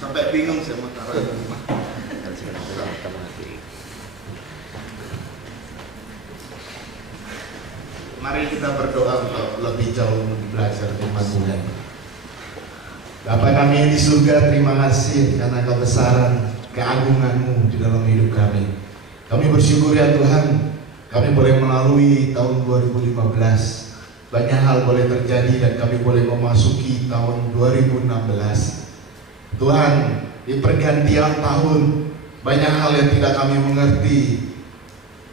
Sampai bingung saya mau taruh. Mari kita berdoa untuk lebih jauh belajar firman Tuhan. Bapa kami yang di surga, terima kasih karena kebesaran keagungan-Mu di dalam hidup kami. Kami bersyukur ya Tuhan, kami boleh melalui tahun 2015. Banyak hal boleh terjadi dan kami boleh memasuki tahun 2016. Tuhan, di pergantian tahun banyak hal yang tidak kami mengerti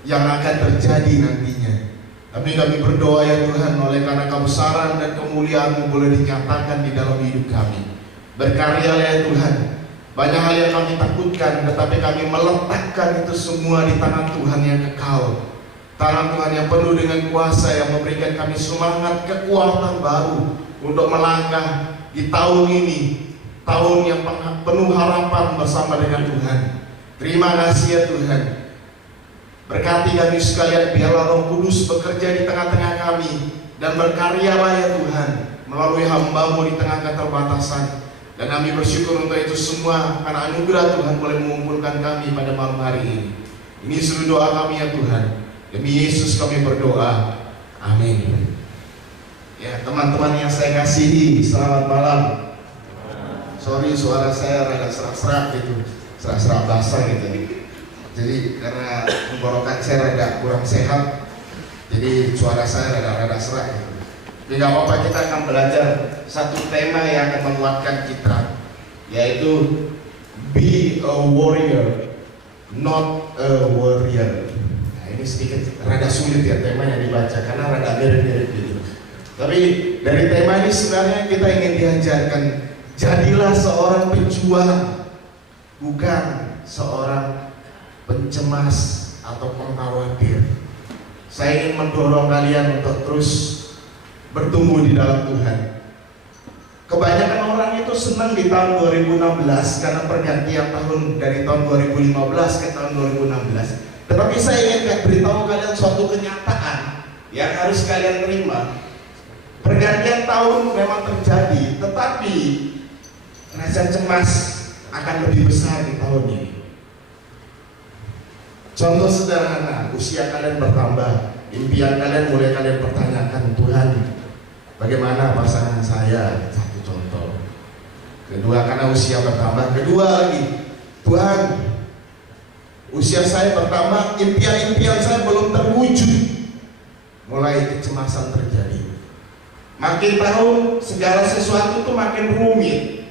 yang akan terjadi nantinya. Tapi kami berdoa ya Tuhan, oleh karena kebesaran dan kemuliaan-Mu boleh dinyatakan di dalam hidup kami. Berkaryalah ya Tuhan. Banyak hal yang kami takutkan, tetapi kami meletakkan itu semua di tangan Tuhan yang kekal. Tangan Tuhan yang penuh dengan kuasa, yang memberikan kami semangat, kekuatan baru untuk melangkah di tahun ini, tahun yang penuh harapan bersama dengan Tuhan. Terima kasih ya Tuhan. Berkati kami sekalian, biarlah Roh Kudus bekerja di tengah-tengah kami dan berkaryalah ya Tuhan melalui hamba-Mu di tengah keterbatasan. Dan kami bersyukur untuk itu semua karena anugerah Tuhan boleh mengumpulkan kami pada malam hari ini. Ini seluruh doa kami ya Tuhan. Demi Yesus kami berdoa. Amin. Ya teman-teman yang saya kasihi, selamat malam. Sorry suara saya rada serak-serak gitu, serak-serak basah gitu. Jadi karena tenggorokan saya rada kurang sehat, jadi suara saya rada serak gitu. Jadi gak apa-apa, kita akan belajar satu tema yang akan menguatkan kita, yaitu be a warrior, not a warrior. Nah ini sedikit rada sulit ya tema yang dibaca karena rada mirip-mirip gitu. Tapi dari tema ini sebenarnya kita ingin diajarkan, jadilah seorang pejuang, bukan seorang pencemas atau pengkhawatir. Saya ingin mendorong kalian untuk terus bertumbuh di dalam Tuhan. Kebanyakan orang itu senang di tahun 2016 karena pergantian tahun dari tahun 2015 ke tahun 2016. Tetapi saya ingin beritahu kalian suatu kenyataan yang harus kalian terima. Pergantian tahun memang terjadi, tetapi rasa cemas akan lebih besar di tahun ini. Contoh sederhana, usia kalian bertambah, impian kalian mulai kalian pertanyakan, Tuhan, bagaimana pasangan saya? Satu contoh. Kedua, karena usia bertambah. Kedua lagi, Tuhan, usia saya bertambah, impian-impian saya belum terwujud. Mulai kecemasan terjadi. Makin tahun segala sesuatu itu makin rumit.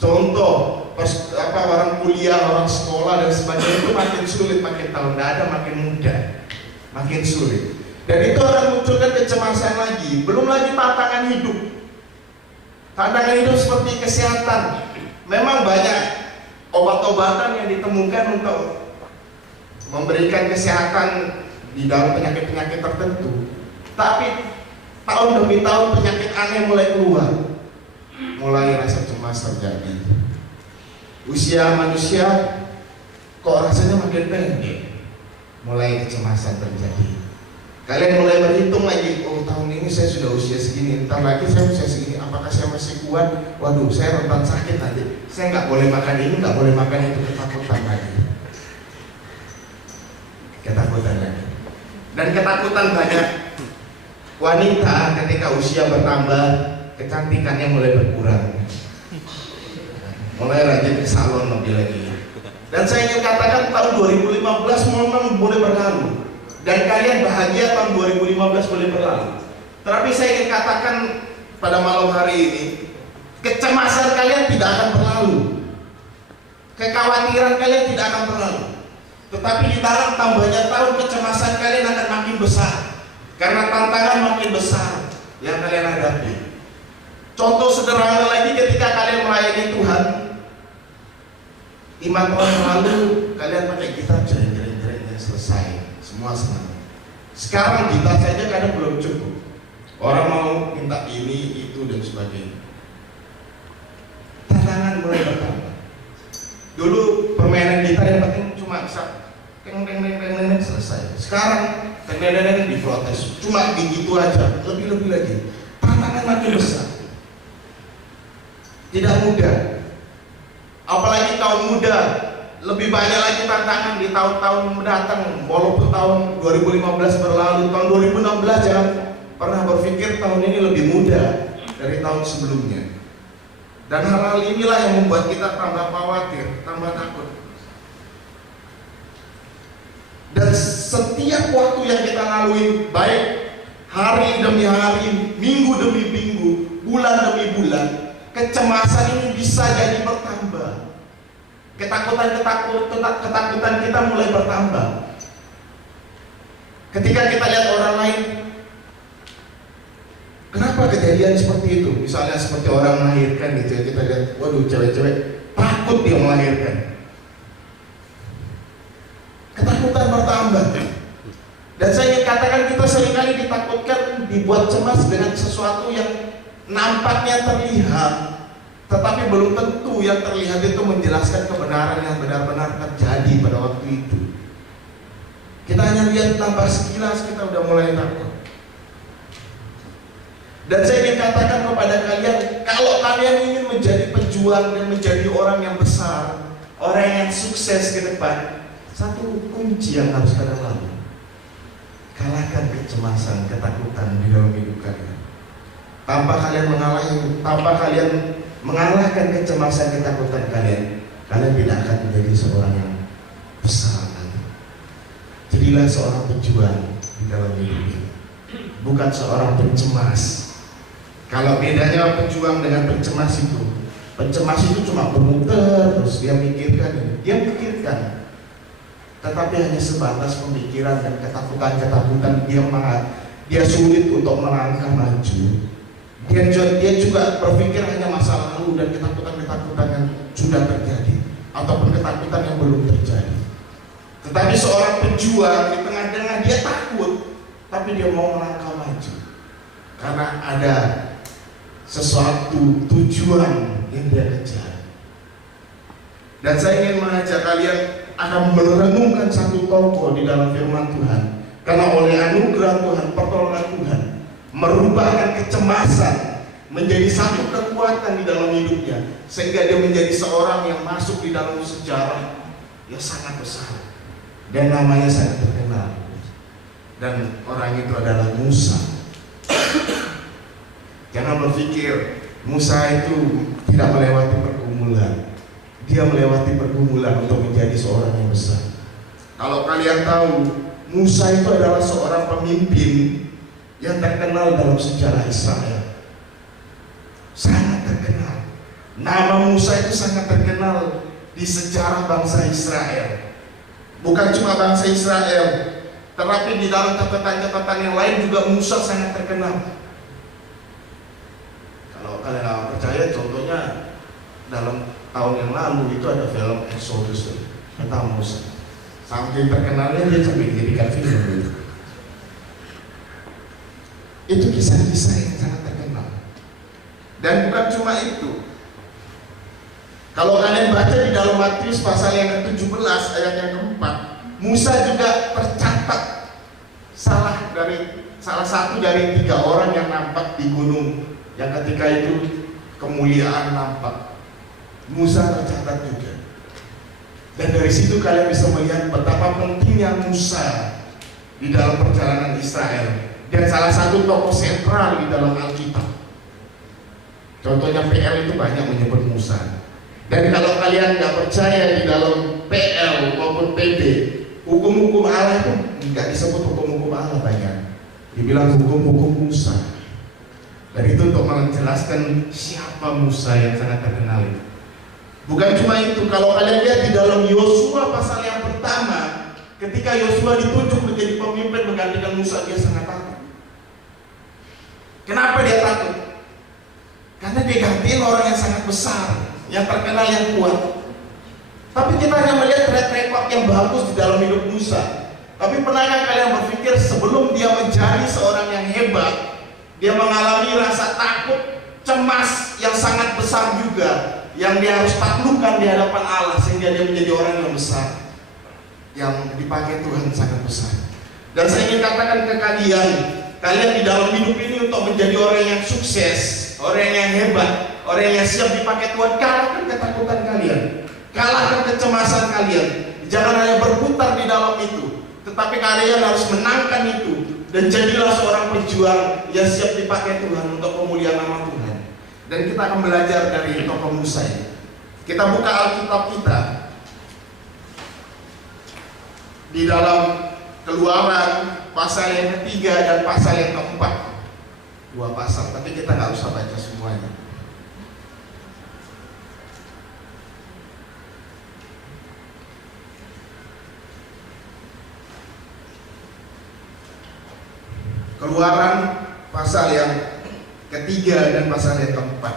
Contoh, orang kuliah, orang sekolah dan sebagainya itu makin sulit, makin tahun tidak ada, makin mudah, makin sulit. Dan itu akan munculkan kecemasan lagi. Belum lagi tantangan hidup. Tantangan hidup seperti kesehatan. Memang banyak obat-obatan yang ditemukan untuk memberikan kesehatan di dalam penyakit-penyakit tertentu. Tapi tahun demi tahun penyakit aneh mulai keluar. Mulai rasa cemas terjadi. Usia manusia kok rasanya makin pendek. Mulai kecemasan terjadi. Kalian mulai berhitung lagi, oh tahun ini saya sudah usia segini, entar lagi saya usia segini, apakah saya masih kuat? Waduh, saya rentan sakit nanti. Saya nggak boleh makan ini, nggak boleh makan itu, ketakutan lagi. Ketakutan lagi. Dan ketakutan banyak wanita ketika usia bertambah, kecantikannya mulai berkurang. Mulai rajin ke salon lebih lagi. Dan saya ingin katakan tahun 2015 memang boleh berlalu. Dan kalian bahagia tahun 2015 boleh berlalu. Tetapi saya ingin katakan pada malam hari ini, kecemasan kalian tidak akan berlalu. Kekhawatiran kalian tidak akan berlalu. Tetapi di dalam tambahnya tahun, kecemasan kalian akan makin besar. Karena tantangan makin besar yang kalian hadapi. Contoh sederhana lagi ketika kalian melayani Tuhan. 5 tahun lalu kalian pakai gitar jering-jering selesai, semua senang. Sekarang gitar saja kadang belum cukup. Orang mau minta ini, itu dan sebagainya. Tantangan mulai bertambah. Dulu permainan gitar yang penting cuma bisa teng selesai. Sekarang teng diprotes, cuma begitu aja, lebih lagi. Tantangan makin besar. Tidak mudah. kaum muda, lebih banyak lagi tantangan di tahun-tahun mendatang. Walaupun tahun 2015 berlalu, tahun 2016 jangan pernah berpikir tahun ini lebih mudah dari tahun sebelumnya. Dan hal-hal inilah yang membuat kita tambah khawatir, tambah takut. Dan setiap waktu yang kita lalui, baik hari demi hari, minggu demi minggu, bulan demi bulan, kecemasan ini bisa jadi bertambah. Ketakutan kita mulai bertambah. Ketika kita lihat orang lain, kenapa kejadian seperti itu? Misalnya seperti orang melahirkan gitu ya, kita lihat, waduh cewek-cewek takut dia melahirkan. Ketakutan bertambah. Dan saya ingin katakan kita seringkali ditakutkan, dibuat cemas dengan sesuatu yang nampaknya terlihat, tetapi belum tentu yang terlihat itu menjelaskan kebenaran yang benar-benar terjadi pada waktu itu. Kita hanya lihat tanpa sekilas, kita udah mulai takut. Dan saya ingin katakan kepada kalian, kalau kalian ingin menjadi pejuang dan menjadi orang yang besar, orang yang sukses ke depan, satu kunci yang harus kalian lakukan: kalahkan kecemasan, ketakutan di dalam hidup kalian. Tanpa kalian mengalahkan kecemasan, ketakutan kalian tidak akan menjadi seorang yang besar. Jadilah seorang pejuang di dalam hidup ini, bukan seorang pencemas. Kalau bedanya pejuang dengan pencemas itu cuma bermuter terus, dia pikirkan, tetapi hanya sebatas pemikiran dan ketakutan dia sulit untuk melangkah maju. Dia juga berpikir hanya masa lalu dan ketakutan yang sudah terjadi ataupun ketakutan yang belum terjadi. Tetapi seorang pejuang di tengah-tengah dia takut, tapi dia mau melangkah maju karena ada sesuatu tujuan yang dia kejar. Dan saya ingin mengajak kalian akan merenungkan satu tokoh di dalam firman Tuhan, karena oleh anugerah Tuhan, pertolongan Tuhan merubahkan kecemasan menjadi satu kekuatan di dalam hidupnya, sehingga dia menjadi seorang yang masuk di dalam sejarah yang sangat besar dan namanya sangat terkenal. Dan orang itu adalah Musa. Jangan berpikir Musa itu tidak melewati pergumulan. Dia melewati pergumulan untuk menjadi seorang yang besar. Kalau kalian tahu, Musa itu adalah seorang pemimpin yang terkenal dalam sejarah Israel. Sangat terkenal. Nama Musa itu sangat terkenal di sejarah bangsa Israel. Bukan cuma bangsa Israel, tetapi di dalam catatan-catatan yang lain juga Musa sangat terkenal. Kalau kalian nggak percaya, contohnya dalam tahun yang lalu itu ada film Exodus tentang Musa. Saking terkenalnya dia sampai dijadikan film. Itu kisah-kisah yang sangat terkenal. Dan bukan cuma itu. Kalau kalian baca di dalam Matius pasal yang ke-17 ayat yang ke-4, Musa juga tercatat salah satu dari 3 orang yang nampak di gunung, yang ketika itu kemuliaan nampak. Musa tercatat juga. Dan dari situ kalian bisa melihat betapa pentingnya Musa di dalam perjalanan Israel, dan salah satu tokoh sentral di dalam Alkitab. Contohnya PL itu banyak menyebut Musa. Dan kalau kalian nggak percaya, di dalam PL maupun PB, hukum-hukum Allah itu nggak disebut hukum-hukum Allah banyak, dibilang hukum-hukum Musa. Dan itu untuk menjelaskan siapa Musa yang sangat terkenal itu. Bukan cuma itu, kalau kalian lihat di dalam Yosua pasal yang pertama, ketika Yosua ditunjuk menjadi pemimpin menggantikan Musa, dia sangat takut. Kenapa dia takut? Karena dia gantiin orang yang sangat besar, yang terkenal, yang kuat. Tapi kita hanya melihat track record yang bagus di dalam hidup Musa. Tapi pernahkah kalian berpikir sebelum dia menjadi seorang yang hebat, dia mengalami rasa takut, cemas yang sangat besar juga, yang dia harus taklukkan di hadapan Allah, sehingga dia menjadi orang yang besar, yang dipakai Tuhan sangat besar. Dan saya ingin katakan ke kalian di dalam hidup ini untuk menjadi orang yang sukses, orang yang hebat, Orang yang siap dipakai Tuhan, kalahkan ketakutan kalian, kalahkan kecemasan kalian. Jangan hanya berputar di dalam itu, tetapi kalian harus menangkan itu. Dan jadilah seorang pejuang yang siap dipakai Tuhan untuk pemulihan nama Tuhan. Dan kita akan belajar dari tokoh Musa ini. Kita buka Alkitab kita di dalam Keluaran pasal yang ketiga dan pasal yang keempat. 2 pasal, tapi kita nggak usah baca semuanya. Keluaran pasal yang ketiga dan pasal yang keempat.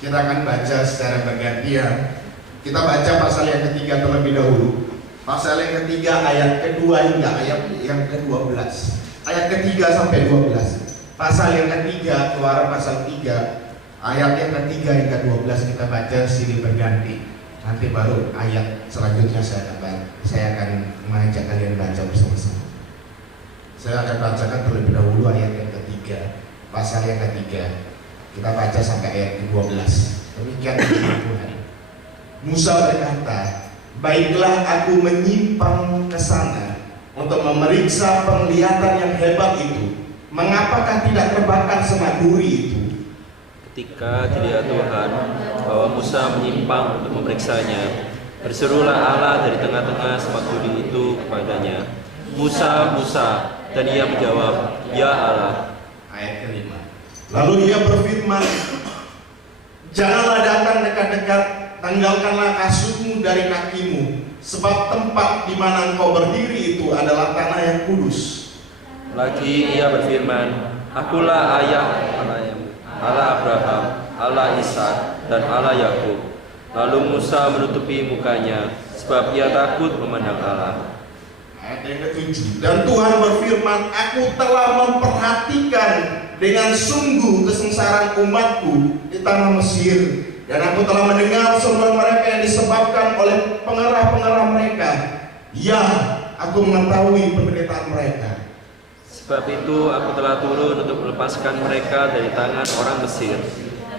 Kita akan baca secara bergantian. Kita baca pasal yang ketiga terlebih dahulu. Pasal yang ketiga ayat kedua hingga ayat yang ke-12. Ayat ketiga sampai 12. Pasal yang ketiga, Keluaran pasal 3, ayat yang ketiga hingga 12 kita baca silih berganti. Nanti baru ayat selanjutnya saya akan mengajak kalian baca bersama-sama. Saya akan bacakan terlebih dahulu ayat yang ketiga, pasal yang ketiga. Kita baca sampai ayat ke-12. Demikian firman Tuhan. Musa berkata, baiklah aku menyimpang ke sana untuk memeriksa penglihatan yang hebat itu. Mengapakah tidak terbakar semak duri itu? Ketika dilihat Tuhan bahwa Musa menyimpang untuk memeriksanya, berserulah Allah dari tengah-tengah semak duri itu kepadanya, Musa, Musa, dan ia menjawab, ya Allah. Ayat ke-5. Lalu ia berfirman, janganlah datang dekat-dekat, tanggalkanlah kasutmu dari kakimu, sebab tempat di mana engkau berdiri itu adalah tanah yang kudus. Lagi ia berfirman, akulah ayah Allah Abraham, Allah Ishak, dan Allah Yakub. Lalu Musa menutupi mukanya, sebab ia takut memandang Allah. Ayat yang ke-7. Dan Tuhan berfirman, aku telah memperhatikan dengan sungguh kesengsaraan umatku di tanah Mesir, dan aku telah mendengar seruan mereka yang disebabkan oleh pengerah-pengerah mereka. Ya, aku mengetahui penderitaan mereka. Sebab itu aku telah turun untuk melepaskan mereka dari tangan orang Mesir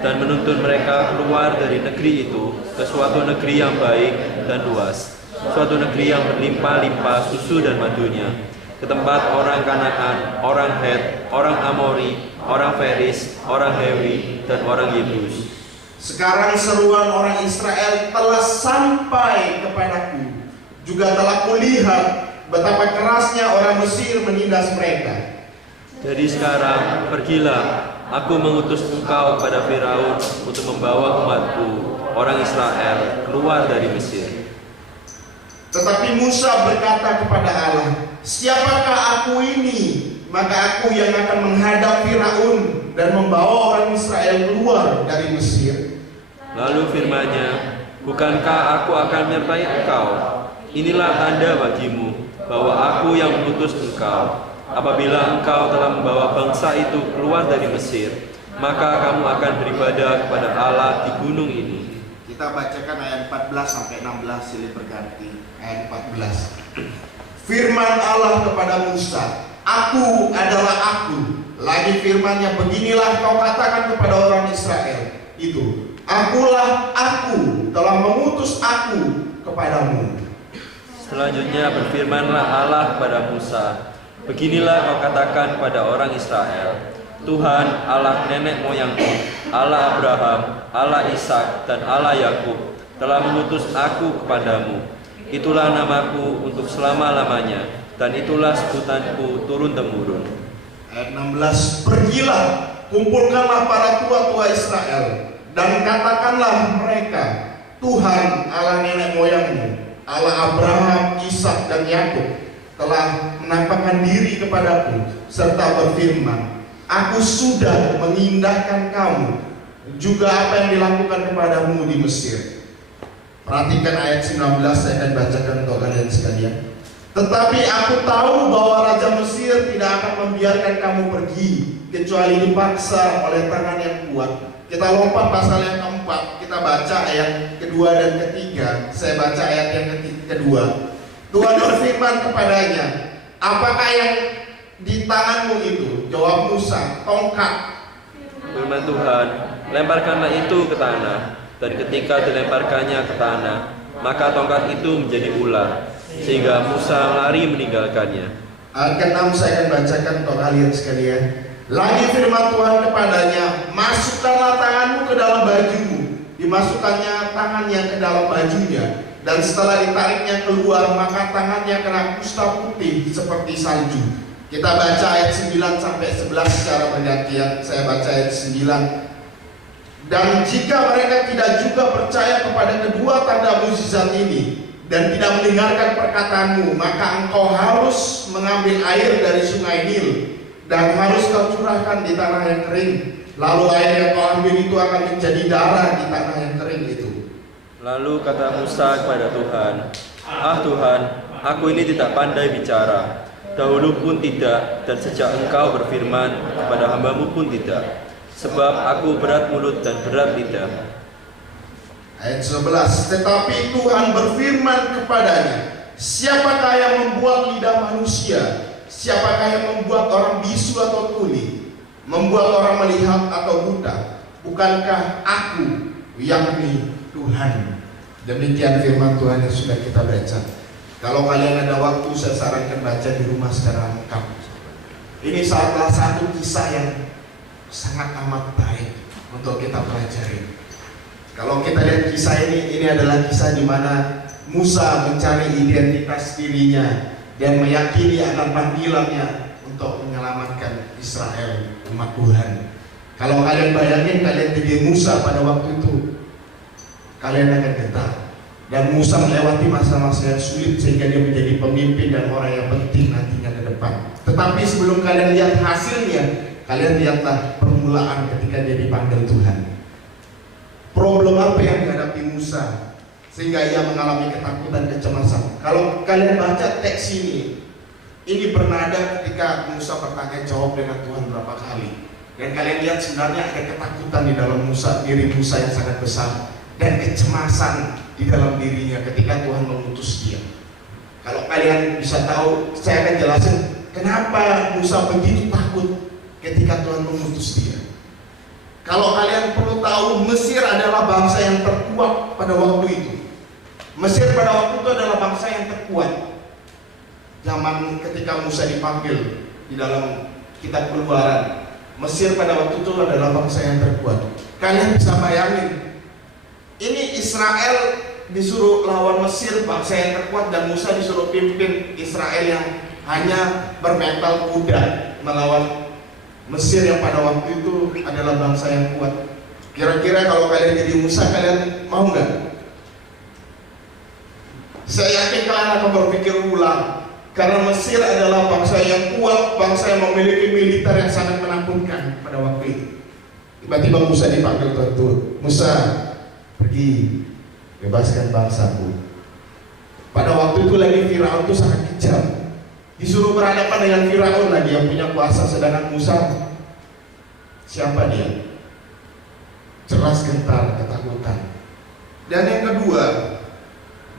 dan menuntun mereka keluar dari negeri itu ke suatu negeri yang baik dan luas, suatu negeri yang berlimpah-limpah susu dan madunya, ke tempat orang Kanaan, orang Het, orang Amori, orang Feris, orang Hewi, dan orang Yebus. Sekarang seruan orang Israel telah sampai kepadaku. Juga telah kulihat betapa kerasnya orang Mesir menindas mereka. Jadi sekarang pergilah, aku mengutus engkau kepada Firaun untuk membawa umatku, orang Israel, keluar dari Mesir. Tetapi Musa berkata kepada Allah, siapakah aku ini? Maka aku yang akan menghadap Firaun dan membawa orang Israel keluar dari Mesir. Lalu firman-Nya, bukankah aku akan menyertai engkau? Inilah tanda bagimu bahwa aku yang mengutus engkau. Apabila engkau telah membawa bangsa itu keluar dari Mesir, maka kamu akan beribadah kepada Allah di gunung ini. Kita bacakan ayat 14 sampai 16 silih berganti. Ayat 14. Firman Allah kepada Musa, aku adalah aku. Lagi firman-Nya, beginilah kau katakan kepada orang Israel itu, akulah aku, telah mengutus aku kepadamu. Selanjutnya berfirmanlah Allah kepada Musa, beginilah kau katakan pada orang Israel, Tuhan Allah nenek moyangku, Allah Abraham, Allah Ishak, dan Allah Yakub telah mengutus aku kepadamu. Itulah namaku untuk selama-lamanya, dan itulah sebutanku turun-temurun. Ayat 16, pergilah, kumpulkanlah para tua-tua Israel, dan katakanlah mereka, Tuhan Allah nenek moyangmu, Allah Abraham, Ishak, dan Yakub telah menampakkan diri kepadaku serta berfirman, aku sudah mengindahkan kamu juga apa yang dilakukan kepadamu di Mesir. Perhatikan ayat 19, saya akan bacakan untuk kalian sekalian. Tetapi aku tahu bahwa Raja Mesir tidak akan membiarkan kamu pergi kecuali dipaksa oleh tangan yang kuat. Kita lompat pasal yang keempat, kita baca ayat kedua dan ketiga. Saya baca ayat yang kedua. Tuhan berfirman kepadanya, apakah yang di tanganmu itu? Jawab Musa, tongkat. Firman Tuhan, lemparkanlah itu ke tanah. Dan ketika dilemparkannya ke tanah, maka tongkat itu menjadi ular, sehingga Musa lari meninggalkannya. Ayat 6 saya akan bacakan untuk kalian sekalian. Lagi firman Tuhan kepadanya, masukkanlah tanganmu ke dalam bajumu. Dimasukkannya tangannya ke dalam bajunya, dan setelah ditariknya keluar, maka tangannya kena kusta putih seperti salju. Kita baca ayat 9 sampai 11 secara bergantian. Saya baca ayat 9. Dan jika mereka tidak juga percaya kepada kedua tanda mukjizat ini dan tidak mendengarkan perkataanmu, maka engkau harus mengambil air dari sungai Nil dan harus kau curahkan di tanah yang kering. Lalu air yang kau ambil itu akan menjadi darah di tanah yang kering itu. Lalu kata Musa kepada Tuhan, "Ah Tuhan, aku ini tidak pandai bicara. Dahulu pun tidak, dan sejak engkau berfirman kepada hambamu pun tidak. Sebab aku berat mulut dan berat lidah." Ayat 11. Tetapi Tuhan berfirman kepadanya, siapakah yang membuat lidah manusia? Siapakah yang membuat orang bisu atau tuli? Membuat orang melihat atau buta? Bukankah aku, yakni Tuhan? Demikian firman Tuhan yang sudah kita baca. Kalau kalian ada waktu, saya sarankan baca di rumah secara lengkap. Ini salah satu kisah yang sangat amat baik untuk kita pelajari. Kalau kita lihat kisah ini adalah kisah di mana Musa mencari identitas dirinya dan meyakini akan panggilannya untuk menyelamatkan Israel, umat Tuhan. Kalau kalian bayangin kalian jadi Musa pada waktu itu, kalian akan getar. Dan Musa melewati masa-masa yang sulit sehingga dia menjadi pemimpin dan orang yang penting nantinya ke depan. Tetapi sebelum kalian lihat hasilnya, kalian lihatlah permulaan ketika dia dipanggil Tuhan. Problem apa yang dihadapi Musa sehingga ia mengalami ketakutan, kecemasan? Kalau kalian baca teks ini bernada ketika Musa bertanya jawab dengan Tuhan berapa kali. Dan kalian lihat sebenarnya ada ketakutan di dalam diri Musa yang sangat besar, dan kecemasan di dalam dirinya ketika Tuhan mengutus dia. Kalau kalian bisa tahu, saya akan jelasin kenapa Musa begitu takut ketika Tuhan mengutus dia. Kalau kalian perlu tahu, Mesir adalah bangsa yang terkuat pada waktu itu. Mesir pada waktu itu adalah bangsa yang terkuat. Zaman ketika Musa dipanggil di dalam kitab Keluaran, Mesir pada waktu itu adalah bangsa yang terkuat. Kalian bisa bayangin, ini Israel disuruh lawan Mesir, bangsa yang terkuat, dan Musa disuruh pimpin Israel yang hanya bermental kuda melawan Mesir yang pada waktu itu adalah bangsa yang kuat. Kira-kira kalau kalian jadi Musa, kalian mau nggak? Saya yakin kalian akan berpikir ulang, karena Mesir adalah bangsa yang kuat, bangsa yang memiliki militer yang sangat menakutkan pada waktu itu. Tiba-tiba Musa dipanggil Tuhan, Musa, pergi bebaskan bangsaku. Pada waktu itu lagi Firaun itu sangat kejam, disuruh berhadapan dengan Firaun lagi yang punya kuasa, sedangkan Musa, siapa dia? Jelas gentar, ketakutan. Dan yang kedua,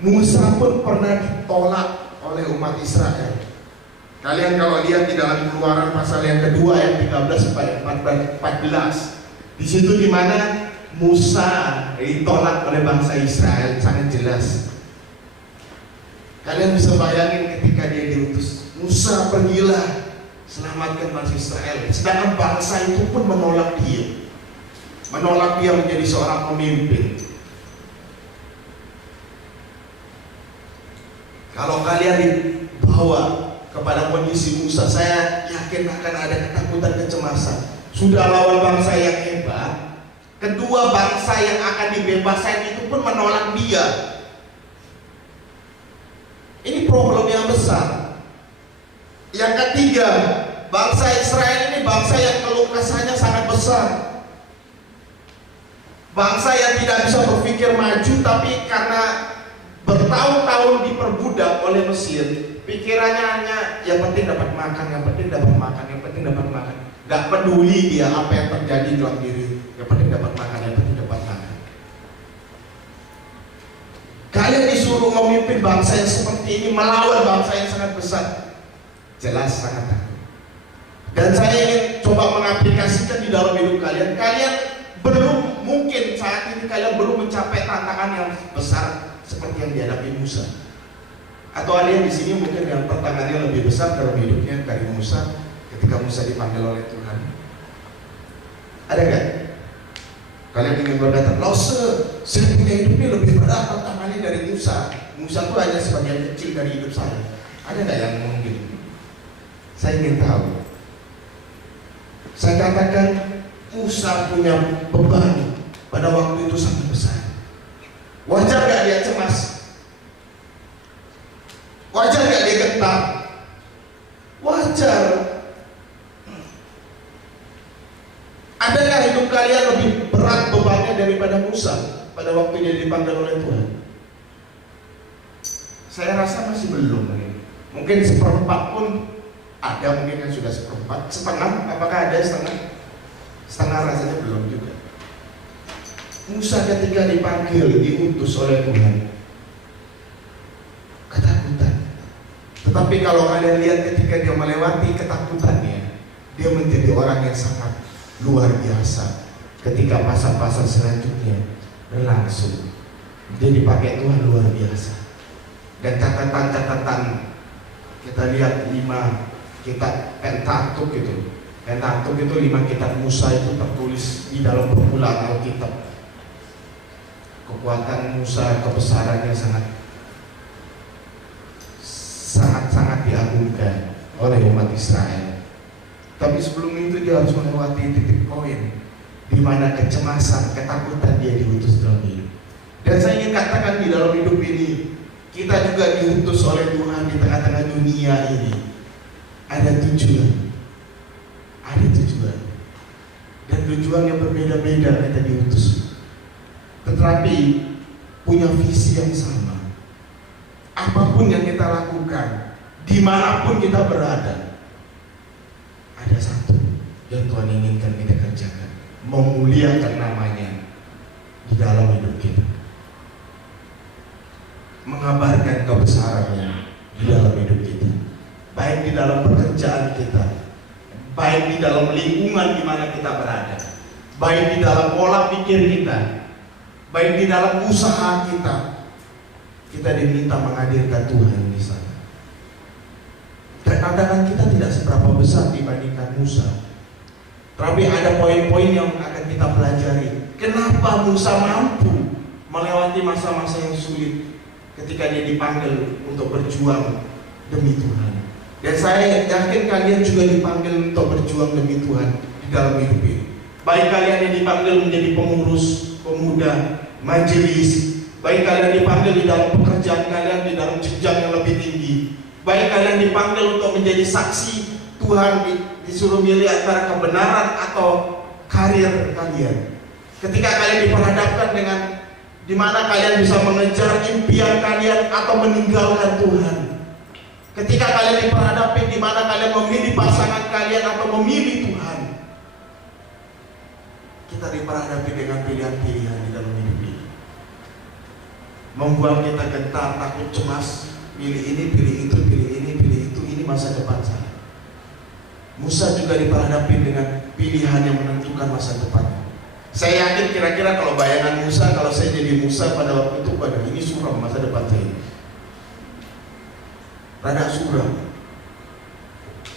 Musa pun pernah ditolak oleh umat Israel. Kalian kalau lihat di dalam Keluaran pasal yang kedua ayat 13 sampai 14, di situ di mana Musa ditolak oleh bangsa Israel, sangat jelas. Kalian bisa bayangin ketika dia diutus, Musa pergilah selamatkan bangsa Israel, sedangkan bangsa itu pun menolak dia menjadi seorang pemimpin. Kalau kalian dibawa kepada kondisi Musa, saya yakin akan ada ketakutan, kecemasan. Sudah lawan bangsa yang hebat, kedua bangsa yang akan dibebaskan itu pun menolak dia. Ini problem yang besar. Yang ketiga, bangsa Israel ini bangsa yang keluh kesahnya sangat besar. Bangsa yang tidak bisa berpikir maju, tapi karena bertahun-tahun diperbudak oleh Mesir, pikirannya hanya yang penting dapat makan, yang penting dapat makan, yang penting dapat makan. Gak peduli dia apa yang terjadi dalam diri, yang penting dapat makan, yang penting dapat makan. Kalian disuruh memimpin bangsa yang seperti ini, melawan bangsa yang sangat besar. Jelas sangat takut. Dan saya ingin coba mengaplikasikan di dalam hidup kalian. Kalian belum, mungkin saat ini kalian belum mencapai tantangan yang besar seperti yang dihadapi Musa. Atau ada yang di sini mungkin yang tantangannya lebih besar dalam hidupnya dari Musa ketika Musa dipanggil oleh Tuhan. Ada nggak? Kalian ingin berkata, "Loh, saya punya hidupnya lebih berat tantangannya dari Musa. Musa itu hanya sebagian kecil dari hidup saya." Ada nggak yang mungkin? Saya ingin tahu. Saya katakan Musa punya beban pada waktu itu sangat besar. Wajar gak dia cemas? Wajar gak dia gentar? Wajar. Adakah hidup kalian lebih berat bebannya daripada Musa pada waktu dia dipanggil oleh Tuhan? Saya rasa masih belum. Mungkin seperempat pun ada, mungkin yang sudah seperempat, setengah. Apakah ada setengah? Setengah rasanya belum juga. Musa ketika dipanggil, diutus oleh Tuhan, ketakutan. Tetapi kalau kalian lihat ketika dia melewati ketakutannya, dia menjadi orang yang sangat luar biasa. Ketika pasal-pasal selanjutnya berlangsung, dia dipakai Tuhan luar biasa. Dan catatan-catatan kita lihat 5 kitab Pentateuch itu. Pentateuch itu 5 kitab Musa itu tertulis di dalam permulaan Alkitab. Kekuatan Musa, kebesarannya sangat diagungkan oleh umat Israel. Tapi sebelum itu dia harus melewati titik poin di mana kecemasan, ketakutan dia diutus dalam hidup. Dan saya ingin katakan di dalam hidup ini, kita juga diutus oleh Tuhan di tengah-tengah dunia ini. Ada tujuan. Ada tujuan. Dan tujuan yang berbeda-beda kita diutus. Tetapi punya visi yang sama. Apapun yang kita lakukan, dimanapun kita berada, ada satu yang Tuhan inginkan kita kerjakan: memuliakan namanya di dalam hidup kita, mengabarkan kebesarannya di dalam hidup kita, baik di dalam pekerjaan kita, baik di dalam lingkungan di mana kita berada, baik di dalam pola pikir kita, baik di dalam usaha kita. Kita diminta menghadirkan Tuhan di sana. Dan tantangan kita tidak seberapa besar dibandingkan Musa. Tapi ada poin-poin yang akan kita pelajari. Kenapa Musa mampu melewati masa-masa yang sulit ketika dia dipanggil untuk berjuang demi Tuhan. Dan saya yakin kalian juga dipanggil untuk berjuang demi Tuhan di dalam hidup ini. Baik kalian yang dipanggil menjadi pengurus, pemuda, majelis, baik kalian dipanggil di dalam pekerjaan kalian di dalam jenjang yang lebih tinggi, baik kalian dipanggil untuk menjadi saksi Tuhan, disuruh milih antara kebenaran atau karir kalian. Ketika kalian diperhadapkan dengan di mana kalian bisa mengejar impian kalian atau meninggalkan Tuhan. Ketika kalian diperhadapkan di mana kalian memilih pasangan kalian atau memilih Tuhan. Kita diperhadapkan dengan pilihan-pilihan di dalam hidup ini. Membuat kita gentar, takut, cemas, pilih ini, pilih itu, pilih ini, pilih itu. Ini masa depan saya. Musa juga diperhadapkan dengan pilihan yang menentukan masa depannya. Saya yakin kira-kira kalau bayangan Musa, kalau saya jadi Musa pada waktu itu, pada ini suram masa depan saya. Rada suram.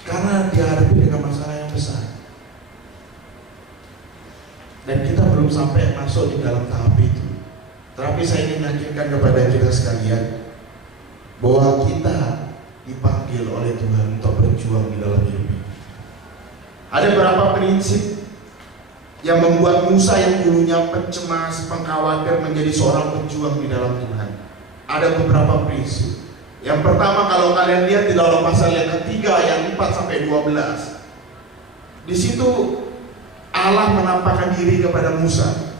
Karena dihadapi dengan masalah yang besar. Dan kita belum sampai masuk di dalam tahap itu. Tetapi saya ingin yakinkan kepada kita sekalian bahwa kita dipanggil oleh Tuhan untuk berjuang di dalam hidup ini. Ada beberapa prinsip yang membuat Musa yang dulunya pencemas, pengkhawatir menjadi seorang pejuang di dalam Tuhan. Ada beberapa prinsip. Yang pertama, kalau kalian lihat di dalam pasal yang ketiga ayat 4-12, di situ Allah menampakkan diri kepada Musa.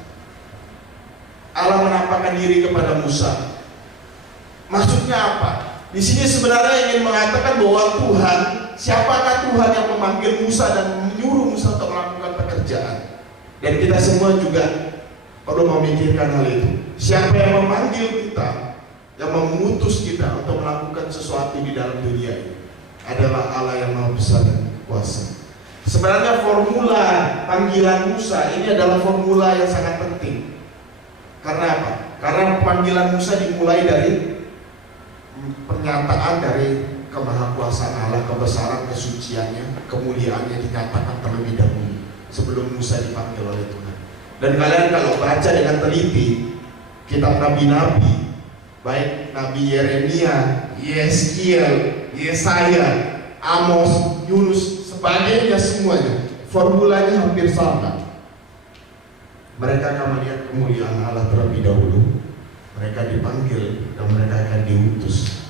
Allah menampakkan diri kepada Musa. Maksudnya apa? Di sini sebenarnya ingin mengatakan bahwa Tuhan, siapakah Tuhan yang memanggil Musa dan menyuruh Musa untuk melakukan pekerjaan? Dan kita semua juga perlu memikirkan hal itu. Siapa yang memanggil kita, yang mengutus kita untuk melakukan sesuatu di dalam dunia ini, adalah Allah yang Maha Besar dan Kuasa. Sebenarnya formula panggilan Musa ini adalah formula yang sangat penting. Karena apa? Karena panggilan Musa dimulai dari pernyataan dari kemahakuasaan Allah, kebesaran, kesuciannya, kemuliaannya dinyatakan terlebih dahulu sebelum Musa dipanggil oleh Tuhan. Dan kalian kalau baca dengan teliti kitab nabi-nabi, baik Nabi Yeremia, Yeskiel, Yesaya, Amos, Yunus, sebagainya, semuanya formulanya hampir sama. Mereka akan melihat kemuliaan Allah terlebih dahulu, mereka dipanggil dan mereka akan diutus.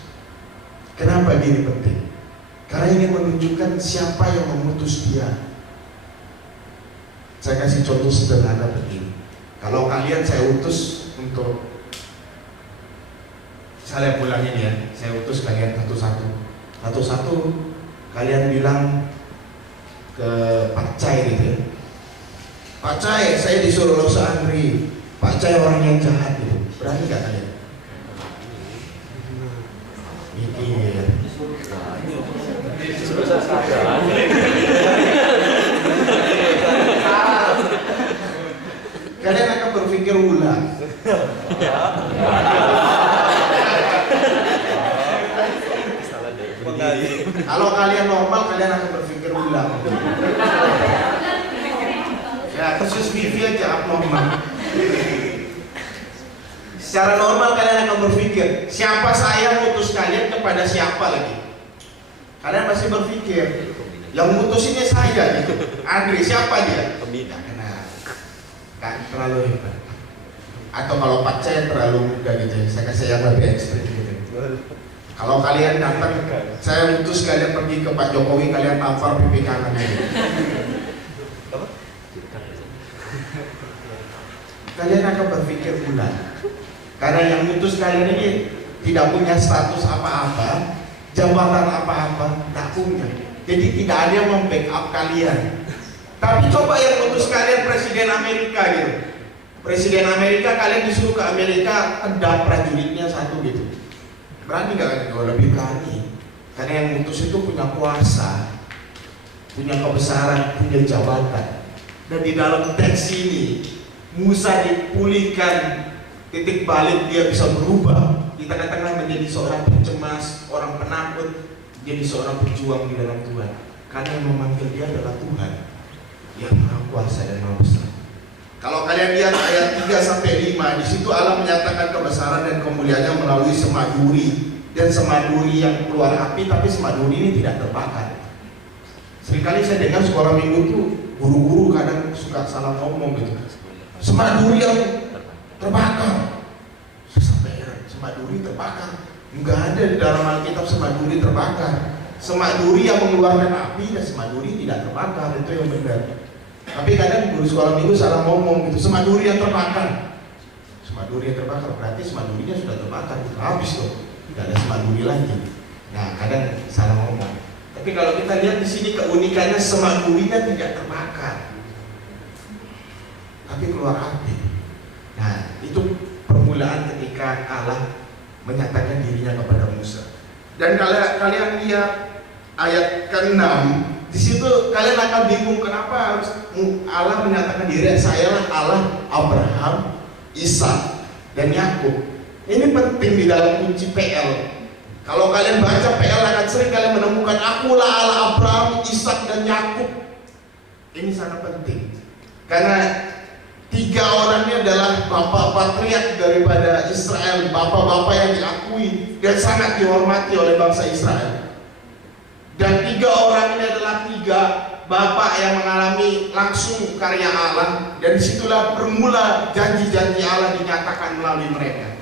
Kenapa ini penting? Karena ingin menunjukkan siapa yang memutus dia. Saya kasih contoh sederhana begini. Kalau kalian saya utus untuk, saya pulangin ya, saya utus kalian satu-satu kalian bilang ke Pak Cai gitu ya, Pak Cai, saya disuruh Los Andri, Pak Cai orang yang jahat gitu. Berani gak kalian? Mikir. Kalian akan berpikir ulang. Kalau kalian normal, kalian akan berpikir ulang. Ya, khusus Vivi aja abnormal. Secara normal kalian akan berpikir, siapa saya mutus kalian kepada siapa lagi? Kalian pasti berpikir, yang mutusinnya saya gitu. Andri, siapa dia? Tidak kenal. Kan terlalu hebat. Atau kalau Pak Cai terlalu muda gitu ya, saya kasih yang lebih ekstrim gitu. Kalau kalian datang, saya utus kalian pergi ke Pak Jokowi, kalian tampar pipi kanannya gitu. Kalian akan berpikir ulang. Karena yang mutus kalian ini tidak punya status apa-apa, jabatan apa-apa, tidak punya. Jadi tidak ada yang membackup kalian. Tapi coba yang mutus kalian Presiden Amerika gitu. Presiden Amerika, kalian disuruh ke Amerika, tendang prajuritnya satu gitu. Berani gak? Kalau lebih berani. Karena yang mutus itu punya kuasa, punya kebesaran, punya jabatan. Dan di dalam teks ini Musa dipulihkan, titik balik dia bisa berubah di tengah-tengah menjadi seorang pencemas, orang penakut, jadi seorang pejuang di dalam Tuhan. Karena yang memanggil dia adalah Tuhan yang Maha Kuasa dan Maha Besar. Kalau kalian lihat ayat 3-5, di situ Allah menyatakan kebesaran dan kemuliaannya melalui semaduri, dan semaduri yang keluar api, tapi semaduri ini tidak terbakar. Seringkali saya dengar suara minggu tuh guru-guru kadang suka salah ngomong gitu. Semaduri yang terbakar. Sampai heran, semaduri terbakar. Enggak ada di dalam Alkitab semaduri terbakar. Semaduri yang mengeluarkan api dan semaduri tidak terbakar, itu yang benar. Tapi kadang guru sekolah minggu salah ngomong gitu, semaduri yang terbakar. Semaduri yang terbakar berarti semadurinya sudah terbakar, habis loh, tidak ada semaduri lagi. Nah kadang salah ngomong. Tapi kalau kita lihat di sini keunikannya, semadurinya tidak terbakar, tapi keluar api. Nah itu permulaan ketika Allah menyatakan dirinya kepada Musa. Dan kalian lihat ayat ke-6, di situ kalian akan bingung kenapa harus Allah menyatakan diri, sayalah Allah Abraham, Ishak, dan Yakub. Ini penting di dalam kunci PL. Kalau kalian baca PL akan sering kalian menemukan akulah Allah Abraham, Ishak, dan Yakub. Ini sangat penting karena tiga orang ini adalah bapak patriark daripada Israel, bapak-bapak yang diakui dan sangat dihormati oleh bangsa Israel. Dan tiga orang ini adalah tiga bapak yang mengalami langsung karya Allah, dan disitulah bermula janji-janji Allah dinyatakan melalui mereka.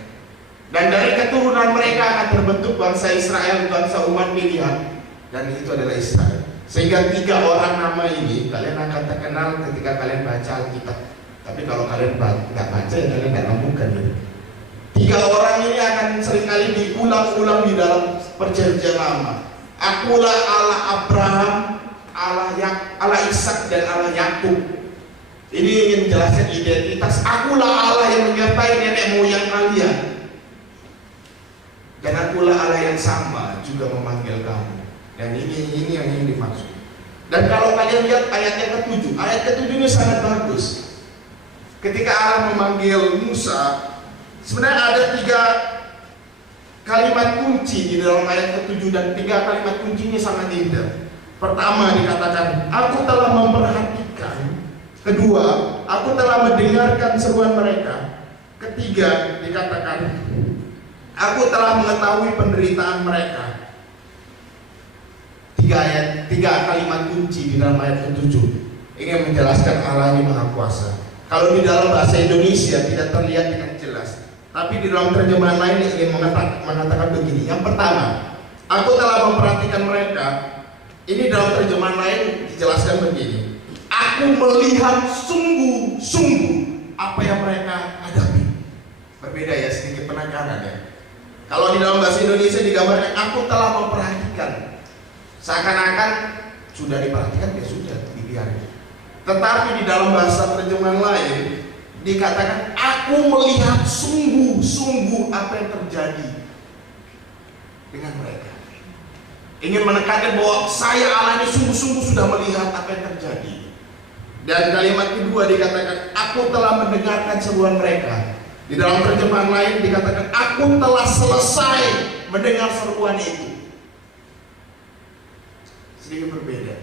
Dan dari keturunan mereka akan terbentuk bangsa Israel, bangsa umat pilihan, dan itu adalah Israel. Sehingga tiga orang nama ini kalian akan terkenal ketika kalian baca Alkitab. Tapi kalau kalian nggak baca ya kalian nggak nemukan gitu. Tiga orang ini akan seringkali diulang-ulang di dalam perjanjian lama. Akulah Allah Abraham, Allah Ishak, dan Allah Yakub. Ini ingin menjelaskan identitas. Akulah Allah yang menyertai nenek moyang kalian, dan akulah Allah yang sama juga memanggil kamu. Dan ini yang ingin dimaksud. Dan kalau kalian lihat ayat yang ke-7 ini sangat bagus. Ketika Allah memanggil Musa, sebenarnya ada 3 kalimat kunci di dalam ayat ke-7, dan 3 kalimat kuncinya sangat indah. Pertama dikatakan, aku telah memperhatikan. Kedua, aku telah mendengarkan seruan mereka. Ketiga dikatakan, aku telah mengetahui penderitaan mereka. 3 kalimat kunci di dalam ayat ke-7 ingin menjelaskan Allah ini Maha Kuasa. Kalau di dalam bahasa Indonesia tidak terlihat dengan jelas, tapi di dalam terjemahan lain ingin mengatakan begini. Yang pertama, aku telah memperhatikan mereka. Ini dalam terjemahan lain dijelaskan begini. Aku melihat sungguh-sungguh apa yang mereka hadapi. Berbeda ya, sedikit penekanan ya. Kalau di dalam bahasa Indonesia digambarkan, aku telah memperhatikan. Seakan-akan sudah diperhatikan, ya sudah dibiarkan. Tetapi di dalam bahasa terjemahan lain dikatakan, aku melihat sungguh-sungguh apa yang terjadi dengan mereka. Ingin menekankan bahwa saya Allah ini sungguh-sungguh sudah melihat apa yang terjadi. Dan kalimat kedua dikatakan, aku telah mendengarkan seruan mereka. Di dalam terjemahan lain dikatakan, aku telah selesai mendengar seruan itu. Sedikit berbeda.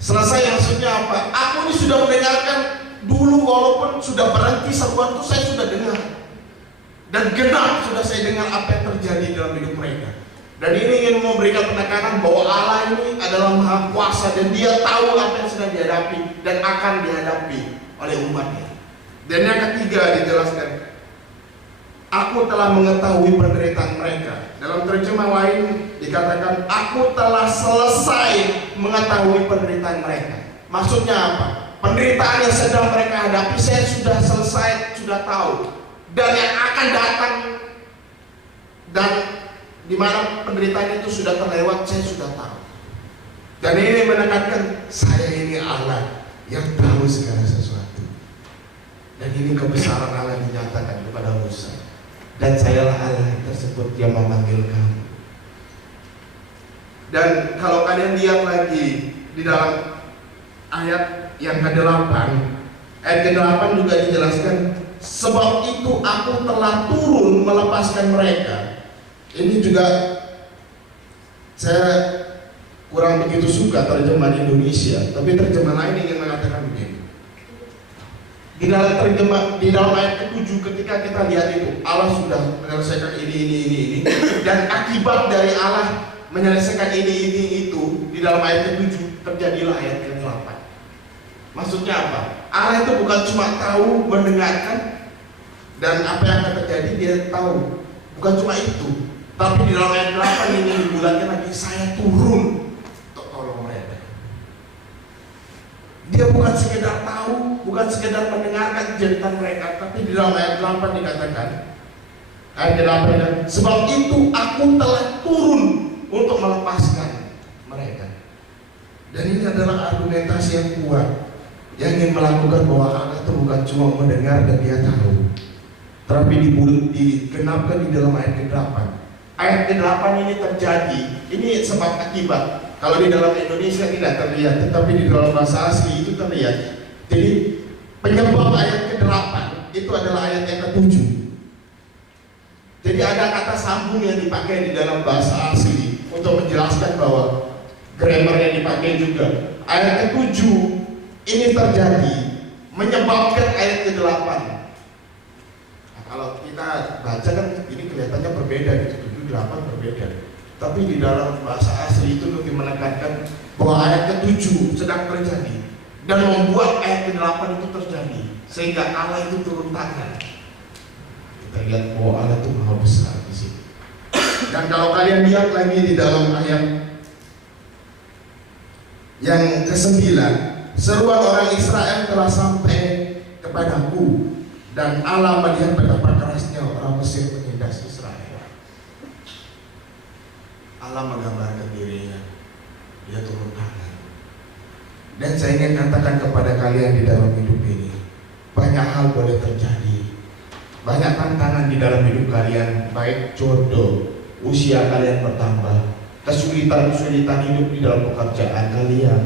Selesai maksudnya apa? Aku ini sudah mendengarkan dulu, walaupun sudah berhenti seruan itu, saya sudah dengar. Dan genap sudah saya dengar apa yang terjadi dalam hidup mereka. Dan ini ingin memberikan penekanan bahwa Allah ini adalah Maha Kuasa, dan Dia tahu apa yang sedang dihadapi dan akan dihadapi oleh umatnya. Dan yang ketiga dijelaskan, aku telah mengetahui penderitaan mereka. Dalam terjemah lain dikatakan, aku telah selesai mengetahui penderitaan mereka. Maksudnya apa? Penderitaan yang sedang mereka hadapi saya sudah selesai, sudah tahu. Dan yang akan datang, dan di mana penderitaan itu sudah terlewat, saya sudah tahu. Dan ini menekankan, saya ini Allah yang tahu segala sesuatu. Dan ini kebesaran Allah dinyatakan kepada Musa. Dan sayalah Allah tersebut yang memanggil kamu. Dan kalau kalian lihat lagi di dalam ayat yang ke-8, ayat ke-8 juga dijelaskan, sebab itu aku telah turun melepaskan mereka. Ini juga saya kurang begitu suka terjemahan Indonesia, tapi terjemahan lain ingin mengatakan begini. Di dalam ayat ke-7 ketika kita lihat itu, Allah sudah menyelesaikan ini, dan akibat dari Allah menyelesaikan ini itu, di dalam ayat ke-7 terjadilah ayat ke-8. Maksudnya apa? Allah itu bukan cuma tahu, mendengarkan, dan apa yang akan terjadi dia tahu. Bukan cuma itu, tapi di dalam ayat 8 ini dibulatkan lagi, saya turun untuk tolong mereka. Dia bukan sekedar tahu, bukan sekedar mendengarkan jeritan mereka, tapi di dalam ayat 8 dikatakan, ayat 8, sebab itu aku telah turun untuk melepaskan mereka. Dan ini adalah argumentasi yang kuat, yang ingin melakukan bahwa Allah itu bukan cuma mendengar dan dia tahu, tapi digenapkan di dalam ayat ke-8. Ayat ke-8 ini terjadi, ini sebab akibat. Kalau di dalam Indonesia tidak terlihat, tetapi di dalam bahasa asli itu terlihat. Jadi penyebab ayat ke-8 itu adalah ayat yang ke-7. Jadi ada kata sambung yang dipakai di dalam bahasa asli untuk menjelaskan bahwa grammar yang dipakai juga. Ayat ke-7 ini terjadi menyebabkan ayat ke-8. Nah, kalau kita baca kan ini kelihatannya berbeda gitu, 7, 8 berbeda. Tapi di dalam bahasa asli itu lebih menekankan bahwa ayat ke-7 sedang terjadi dan membuat ayat ke-8 itu terjadi, sehingga Allah itu turun tangan. Kita lihat bahwa Allah itu maha besar di sini. Dan kalau kalian lihat lagi di dalam ayat yang ke-9, seruan orang Israel telah sampai kepadaku, dan Allah melihat betapa kerasnya orang Mesir menindas Israel. Allah menggambarkan dirinya, dia turun tangan. Dan saya ingin katakan kepada kalian di dalam hidup ini, banyak hal boleh terjadi, banyak tantangan di dalam hidup kalian, baik jodoh, usia kalian bertambah, kesulitan hidup di dalam pekerjaan kalian,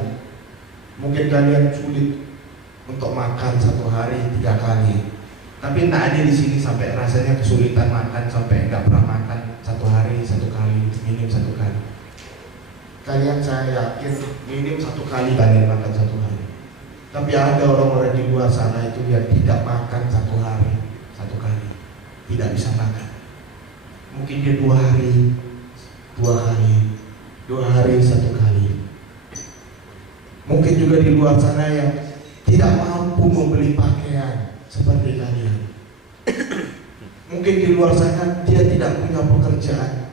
Mungkin kalian sulit untuk makan satu hari 3 kali, tapi tak ada di sini sampai rasanya kesulitan makan sampai nggak pernah makan satu hari 1 kali, minim 1 kali. Kalian saya yakin minim 1 kali kalian makan satu hari. Tapi ada orang-orang di luar sana itu yang tidak makan 1 hari 1 kali, tidak bisa makan. Mungkin dia 2 hari 2 kali, 2 hari 1 kali. Mungkin juga di luar sana yang tidak mampu membeli pakaian seperti kalian. Mungkin di luar sana dia tidak punya pekerjaan.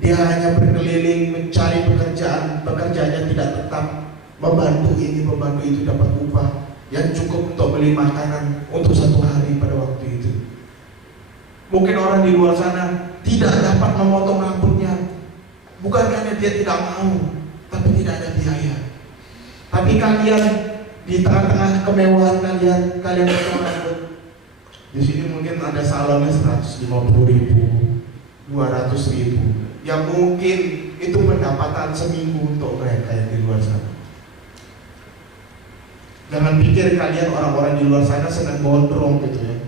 Dia hanya berkeliling mencari pekerjaan, pekerjaannya tidak tetap, membantu ini, membantu itu dapat upah yang cukup untuk beli makanan untuk 1 hari pada waktu itu. Mungkin orang di luar sana tidak dapat memotong rambutnya, bukan karena dia tidak mau, tapi tidak ada biaya. Tapi kalian di tengah-tengah kemewahan kalian potong rambut. Di sini mungkin ada salonnya 150.000, 200.000, yang mungkin itu pendapatan seminggu untuk mereka yang di luar sana. Jangan pikir kalian orang-orang di luar sana senang gondrong gitu ya.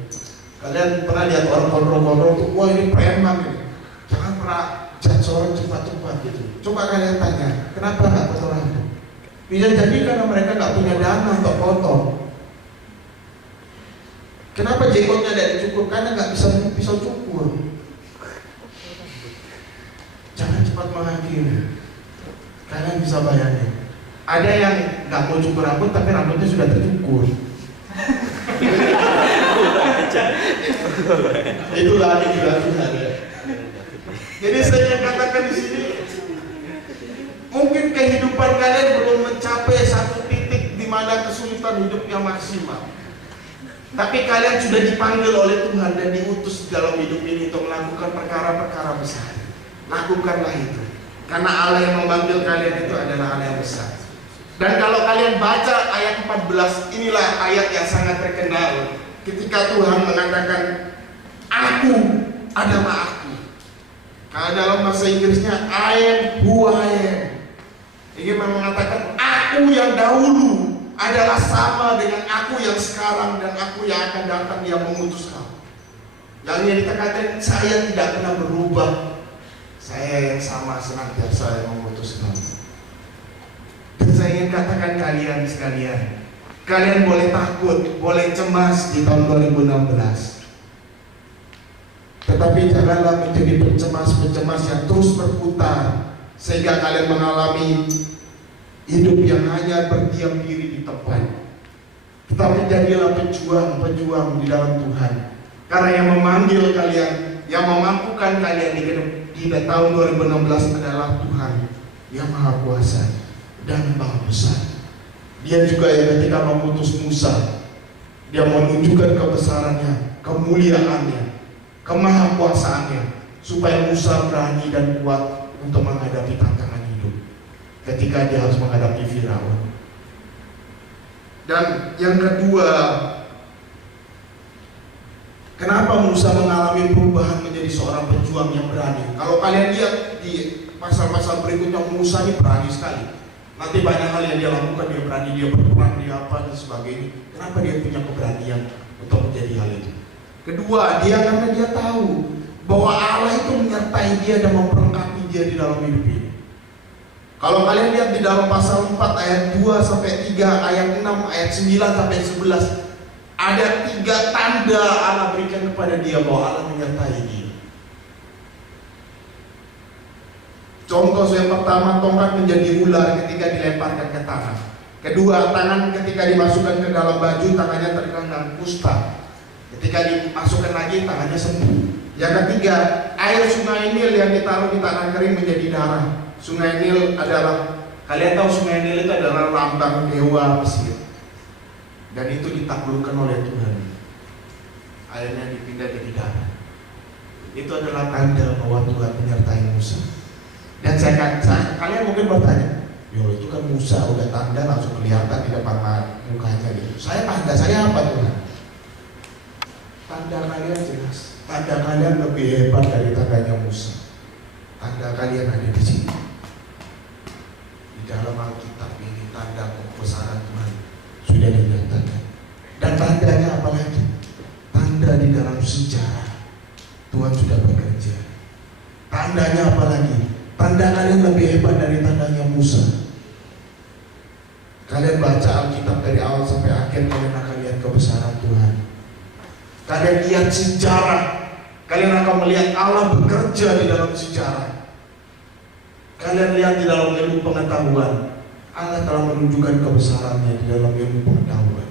Kalian pernah lihat orang gondrong-gondrong tuh, wah ini preman gitu. Jangan pernah judge orang cepat-cepat gitu. Coba kalian tanya, kenapa nggak potong rambut? Bisa jadi karena mereka nggak punya dana untuk potong. Kenapa jenggotnya tidak dicukur? Karena nggak bisa pisau cukur. Jangan cepat menghakimi. Kalian bisa bayangin. Ada yang nggak mau cukur rambut tapi rambutnya sudah tercukur. Itulah ada. Jadi saya katakan di sini, mungkin kehidupan kalian belum mencapai satu titik di mana kesulitan hidup yang maksimal. Tapi kalian sudah dipanggil oleh Tuhan dan diutus dalam hidup ini untuk melakukan perkara-perkara besar. Lakukanlah itu. Karena Allah yang memanggil kalian itu adalah Allah yang besar. Dan kalau kalian baca ayat 14, inilah ayat yang sangat terkenal. Ketika Tuhan mengatakan, Aku adalah Aku. Kalau dalam bahasa Inggrisnya, I am who I am. Ini mengatakan, Aku yang dahulu adalah sama dengan Aku yang sekarang dan Aku yang akan datang yang mengutus kamu. Yang dikatakan, saya tidak pernah berubah. Saya yang sama senantiasa yang mengutus kamu. Dan saya ingin katakan kalian sekalian, kalian boleh takut, boleh cemas di tahun 2016. Tetapi janganlah menjadi pencemas-pencemas yang terus berputar sehingga kalian mengalami hidup yang hanya berdiam diri di tempat. Tetapi jadilah pejuang-pejuang di dalam Tuhan. Karena yang memanggil kalian, yang memampukan kalian di tahun 2016 adalah Tuhan yang Maha Kuasa dan Maha Besar. Dia juga yang ketika mengutus Musa, dia menunjukkan kebesarannya, kemuliaannya, kemahakuasaannya, supaya Musa berani dan kuat untuk menghadapi tantangan hidup ketika dia harus menghadapi Firaun. Dan yang kedua, kenapa Musa mengalami perubahan menjadi seorang pejuang yang berani? Kalau kalian lihat di pasal-pasal berikutnya, Musa ini berani sekali. Nanti banyak hal yang dia lakukan, dia berani, dia berperang, dia apa dan sebagainya. Kenapa dia punya keberanian untuk menjadi hal itu? Kedua, karena dia tahu bahwa Allah itu menyertai dia dan memperlengkapi dia di dalam hidup ini. Kalau kalian lihat di dalam pasal 4 ayat 2 sampai 3, ayat 6, ayat 9 sampai 11, ada 3 tanda Allah berikan kepada dia bahwa Allah menyertai dia. Contoh yang pertama, tongkat menjadi ular ketika dilemparkan ke tanah. Kedua, tangan ketika dimasukkan ke dalam baju, tangannya terkena kusta. Ketika dimasukkan lagi, tangannya sembuh. Yang ketiga, air sungai Nil yang ditaruh di tanah kering menjadi darah. Sungai Nil adalah, kalian tahu Sungai Nil itu adalah lambang dewa Mesir. Dan itu ditaklukkan oleh Tuhan. Airnya dipindah jadi darah. Itu adalah tanda bahwa Tuhan menyertai Musa. Dan kalian mungkin bertanya, yo itu kan Musa udah tanda langsung kelihatan di depan mukanya gitu. Tanda saya apa Tuhan? Tanda kalian jelas. Tanda kalian lebih hebat dari tandanya Musa. Tanda kalian ada di sini. Di dalam Alkitab ini tanda kebesaran Tuhan sudah dinyatakan. Dan tandanya apa lagi? Tanda di dalam sejarah Tuhan sudah bekerja. Tandanya apa lagi? Tanda kalian lebih hebat dari tandanya Musa. Kalian baca Alkitab dari awal sampai akhir, kalian akan lihat kebesaran Tuhan. Kalian lihat sejarah, kalian akan melihat Allah bekerja di dalam sejarah. Kalian lihat di dalam ilmu pengetahuan, Allah telah menunjukkan kebesarannya di dalam ilmu pengetahuan.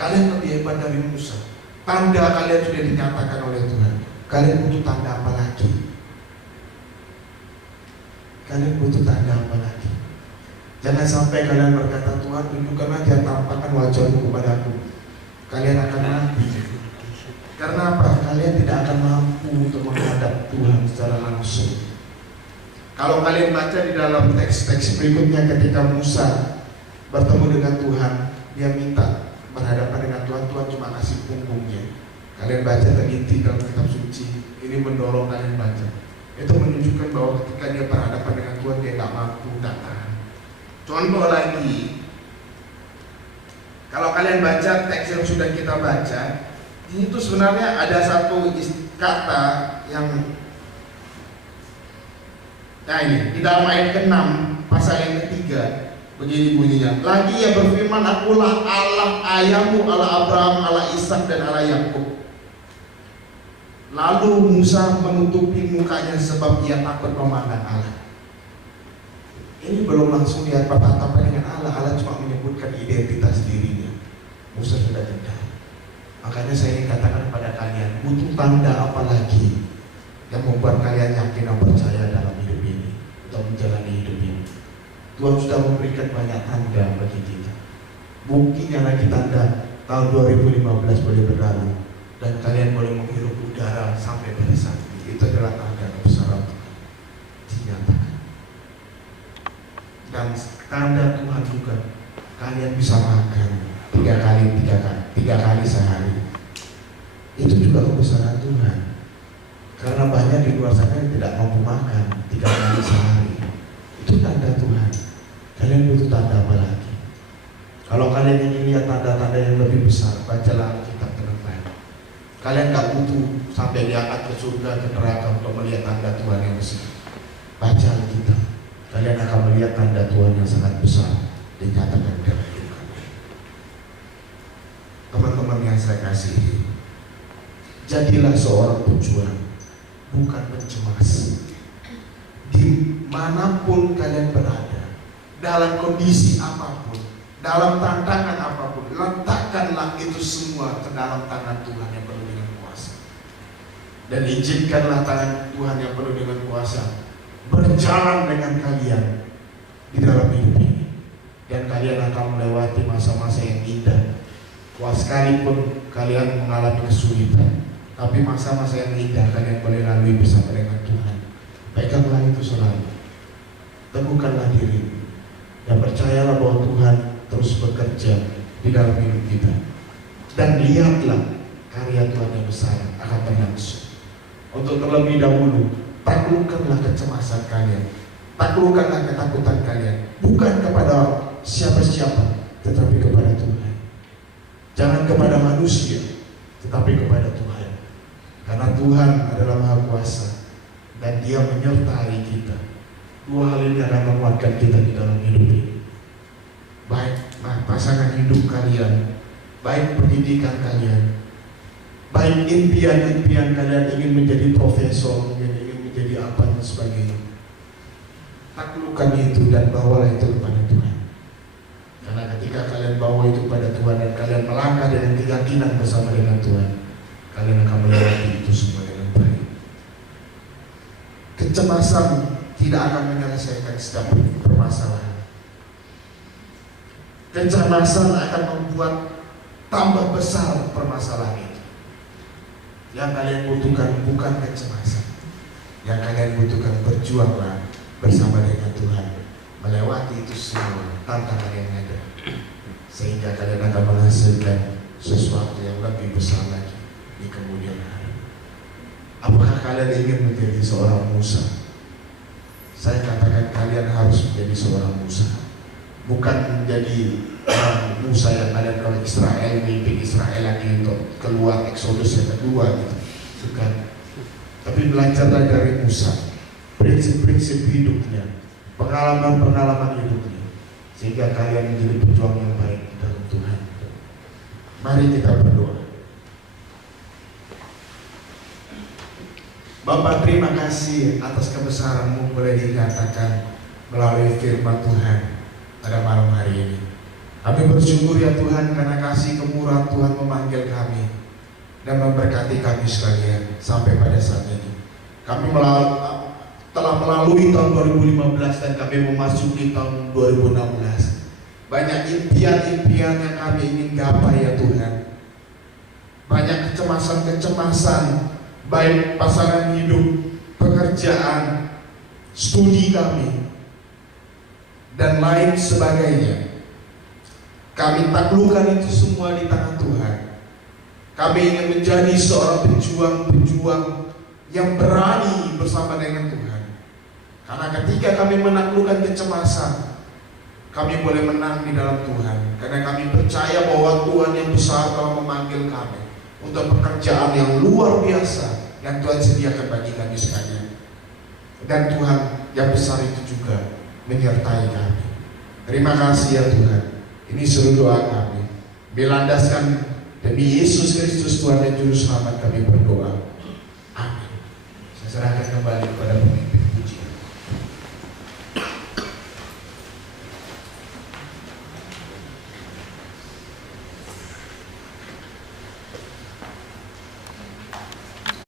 Kalian lebih hebat dari Musa. Tanda kalian sudah dinyatakan oleh Tuhan. Kalian butuh tanda apa lagi? Kalian butuh tanda apa lagi? Jangan sampai kalian berkata, Tuhan tunjukkan aja tampakkan wajahmu kepadaku. Kalian akan mati. Karena apa? Kalian tidak akan mampu untuk menghadap Tuhan secara langsung. Kalau kalian baca di dalam teks-teks berikutnya, ketika Musa bertemu dengan Tuhan, dia minta berhadapan dengan Tuhan, Tuhan cuma kasih punggungnya. Kalian baca teliti dalam kitab suci, ini mendorong kalian baca. Itu menunjukkan bahwa ketika dia berhadapan dengan Tuhan, dia tidak mampu datang. Contoh lagi, kalau kalian baca teks yang sudah kita baca, itu sebenarnya ada satu kata yang, nah ini di dalam ayat ke-6 pasal yang ketiga begini bunyinya. Lagi ia berfirman, akulah Allah ayahmu, Allah Abraham, Allah Ishak dan Allah Yakub. Lalu Musa menutupi mukanya sebab ia takut memandang Allah. Ini belum langsung dia bertatap dengan Allah. Allah cuma menyebutkan identitas dirinya. Musa sudah dendam. Makanya saya ingin katakan kepada kalian, butuh tanda apa lagi yang membuat kalian yakin dan percaya dalam hidup ini, untuk menjalani hidup ini. Tuhan sudah memberikan banyak tanda bagi kita. Buktinya lagi tanda tahun 2015 boleh berlalu dan kalian boleh menghirup udara sampai pada saat ini. Itu adalah tanda kebesaran Tuhan dinyatakan. Dan tanda Tuhan juga kalian bisa makan tiga kali sehari. Itu juga kebesaran Tuhan. Karena banyak di luar sana yang tidak mampu makan 3 kali sehari. Itu tanda Tuhan. Kalian butuh tanda apa lagi? Kalau kalian ingin lihat tanda-tanda yang lebih besar, bacalah Alkitab dengan baik. Kalian gak butuh sampai diangkat ke surga, ke neraka untuk melihat tanda Tuhan yang besar. Baca Alkitab. Kalian akan melihat tanda Tuhan yang sangat besar dinyatakan dalam hidup kalian. Teman-teman yang saya kasihi, jadilah seorang pejuang, bukan pencemas. Dimanapun kalian berada, dalam kondisi apapun, dalam tantangan apapun, letakkanlah itu semua ke dalam tangan Tuhan yang penuh dengan kuasa. Dan izinkanlah tangan Tuhan yang penuh dengan kuasa berjalan dengan kalian di dalam hidup ini. Dan kalian akan melewati masa-masa yang indah. Wah, sekalipun kalian mengalami kesulitan, tapi masa-masa yang indah kalian boleh lalui bersama dengan Tuhan. Peganglah itu selalu. Teguhkanlah diri. Dan percayalah bahwa Tuhan terus bekerja di dalam hidup kita. Dan lihatlah karya Tuhan yang besar akan berlangsung. Untuk terlebih dahulu, taklukkanlah kecemasan kalian, taklukkanlah ketakutan kalian, bukan kepada siapa-siapa, tetapi kepada Tuhan. Jangan kepada manusia, tetapi kepada Tuhan. Karena Tuhan adalah Maha Kuasa dan Dia menyertai kita. 2 hal ini akan menguatkan kita di dalam hidup ini. Baik pasangan hidup kalian, baik pendidikan kalian, baik impian-impian kalian ingin menjadi profesor, menjadi apa dan sebagainya. Taklukkan itu dan bawalah itu kepada Tuhan. Karena ketika kalian bawa itu pada Tuhan dan kalian melangkah dengan keyakinan bersama dengan Tuhan, kalian akan melewati itu semua dengan baik. Kecemasan tidak akan menyelesaikan setiap permasalahan. Kecemasan akan membuat tambah besar permasalahan itu. Yang kalian butuhkan bukan kecemasan. Yang kalian butuhkan, berjuanglah bersama dengan Tuhan, melewati itu semua tantangan yang ada, sehingga kalian akan menghasilkan sesuatu yang lebih besar lagi di kemudian hari. Apakah kalian ingin menjadi seorang Musa? Saya katakan kalian harus menjadi seorang Musa. bukan menjadi orang Musa yang ada kalau Israel, mimpin Israel lagi untuk keluar Exodus yang kedua gitu. Bukan. Tapi belajarlah dari Musa, prinsip-prinsip hidupnya, pengalaman-pengalaman hidupnya, sehingga kalian menjadi pejuang yang baik dalam Tuhan. Mari kita berdoa. Bapak, terima kasih atas kebesaran-Mu boleh dikatakan melalui firman Tuhan pada malam hari ini. Kami bersyukur ya Tuhan karena kasih kemurahan Tuhan memanggil kami dan memberkati kami sekalian sampai pada saat ini. Kami telah melalui tahun 2015 dan kami memasuki tahun 2016. Banyak impian-impian yang kami ingin gapai ya Tuhan. Banyak kecemasan-kecemasan, baik pasangan hidup, pekerjaan, studi kami, dan lain sebagainya. Kami taklukkan itu semua di tangan Tuhan. Kami ingin menjadi seorang pejuang-pejuang yang berani bersama dengan Tuhan. Karena ketika kami menaklukkan kecemasan, kami boleh menang di dalam Tuhan. Karena kami percaya bahwa Tuhan yang besar telah memanggil kami untuk pekerjaan yang luar biasa yang Tuhan sediakan bagi kami sekalian. Dan Tuhan yang besar itu juga menyertai kami. Terima kasih ya Tuhan. Ini seluruh doa kami. Dilandaskan demi Yesus Kristus Tuhan dan Juru Selamat kami berdoa. Amin. Saya serahkan kembali kepada pemimpin.